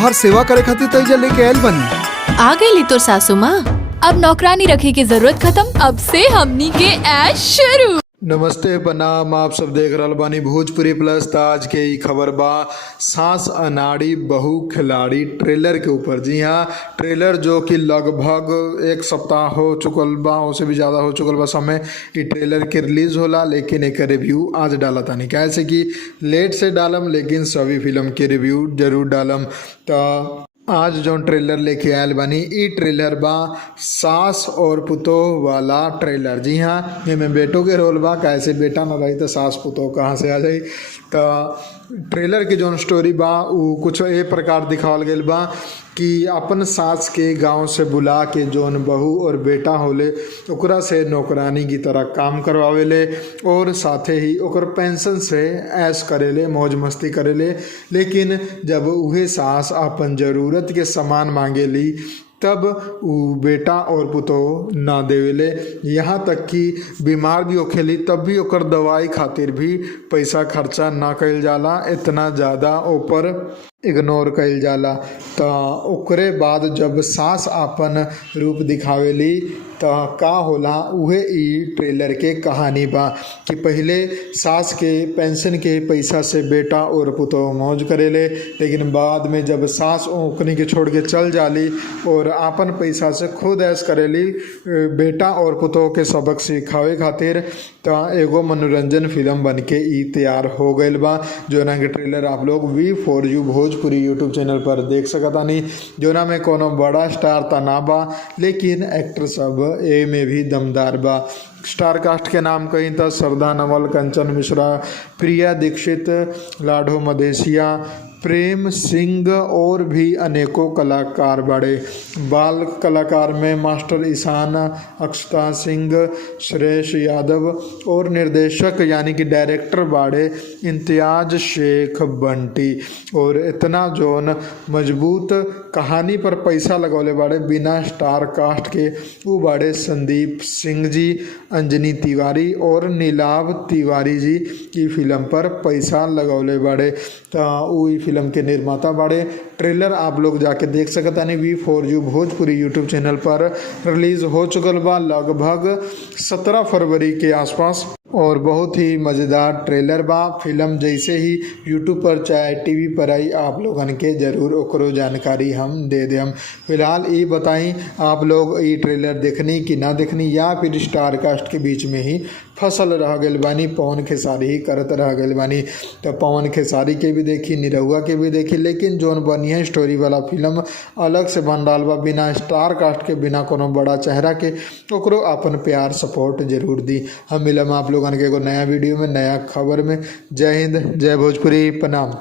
तोहार सेवा करे खातिर तैजा लेके आयल बनी। आ गई तो सासू माँ, अब नौकरानी रखे की जरूरत खत्म, अब से हमनी के ऐश शुरू। नमस्ते प्रणाम, आप सब देख रहल बानी भोजपुरी प्लस। आज के ई खबर बा सास अनाड़ी बहू खिलाड़ी ट्रेलर के ऊपर। जी हाँ, ट्रेलर जो कि लगभग एक सप्ताह हो चुकल बा, उससे भी ज़्यादा हो चुकल बा समय ई ट्रेलर के रिलीज़ होला, लेकिन एक रिव्यू आज डाला तानी। कैसे कि लेट से डालम, लेकिन सभी फिल्म के रिव्यू जरूर डालम। तो आज जो ट्रेलर लेके आयल बानी, ई ट्रेलर बा सास और पुतोह वाला ट्रेलर। जी हाँ, ये में बेटों के रोल बा, कैसे बेटा न रही तो सास पुतोह कहाँ से आ जाई। तो ट्रेलर की जो स्टोरी बा वो कुछ ए प्रकार दिखावल गईल बा कि अपन सास के गांव से बुला के जोन बहू और बेटा होले ओकरा से नौकरानी की तरह काम करवावेले और साथे ही ओकर पेंशन से ऐश करेले, मौज मस्ती करेले। लेकिन जब उहे सास अपन ज़रूरत के सामान मांगेली तब उ बेटा और पुतोह ना देवेले। यहाँ तक कि बीमार भी होखेली तब भी ओकर दवाई खातिर भी पैसा खर्चा ना कइल जाला, इतना ज़्यादा ऊपर इग्नोर कइल जाला। तो ओकरे बाद जब सास आपन रूप दिखावेली तो का होला, उहे ई ट्रेलर के कहानी बा कि पहले सास के पेंशन के पैसा से बेटा और पुतोह मौज करेले, लेकिन बाद में जब सास ओकनी के छोड़ के चल जाली और आपन पैसा से खुद ऐश करेली बेटा और पुतोह के सबक सिखावे खातिर, तो एगो मनोरंजन फिल्म बन के ई तैयार हो गईल बा। जोना के ट्रेलर आप लोग V4U भोजपुरी यूट्यूब चैनल पर देख सकतानी। जोना में कोनो बड़ा स्टार ता ना बा, लेकिन एक्टर सब ए में भी दमदार बा। स्टार कास्ट के नाम कहीं तो श्रद्धा नवल, कंचन मिश्रा, प्रिया दीक्षित, लाडो मदेशिया, प्रेम सिंह और भी अनेकों कलाकार बड़े। बाल कलाकार में मास्टर ईशान, अक्षता सिंह, श्रेयस यादव और निर्देशक यानी कि डायरेक्टर बाड़े इम्तियाज शेख बंटी। और इतना जोन मजबूत कहानी पर पैसा लगौले बाड़े बिना स्टार कास्ट के वो बाड़े संदीप सिंह जी, अंजनी तिवारी और नीलाभ तिवारी जी की फिल्म पर पैसा लगौले बाड़े। तो फिल्म के निर्माता बाड़े। ट्रेलर आप लोग जाके देख सकतानी V4U भोजपुरी यूट्यूब चैनल पर रिलीज़ हो चुकल बा लगभग 17 फरवरी के आसपास, और बहुत ही मज़ेदार ट्रेलर बा। फिल्म जैसे ही यूट्यूब पर चाहे टीवी पर आई आप लोगन के ज़रूर ओकरो जानकारी हम दे देम। फिलहाल ये बताई आप लोग ये ट्रेलर देखनी कि ना देखनी, या फिर स्टार कास्ट के बीच में ही फसल रह गइल बानी, पवन खेसारी ही करत रह गइल बानी। तो पवन खेसारी के भी देखी, निरहुआ के भी देखी, लेकिन जोन बढ़िया स्टोरी वाला फिल्म अलग से बन रहा बा बिना स्टार कास्ट के, बिना कोनो बड़ा चेहरा के, ओकरो अपन प्यार सपोर्ट जरूर दी। हम मिलम आप लोगन के एगो नया वीडियो में, नया खबर में। जय हिंद, जय भोजपुरी, प्रणाम।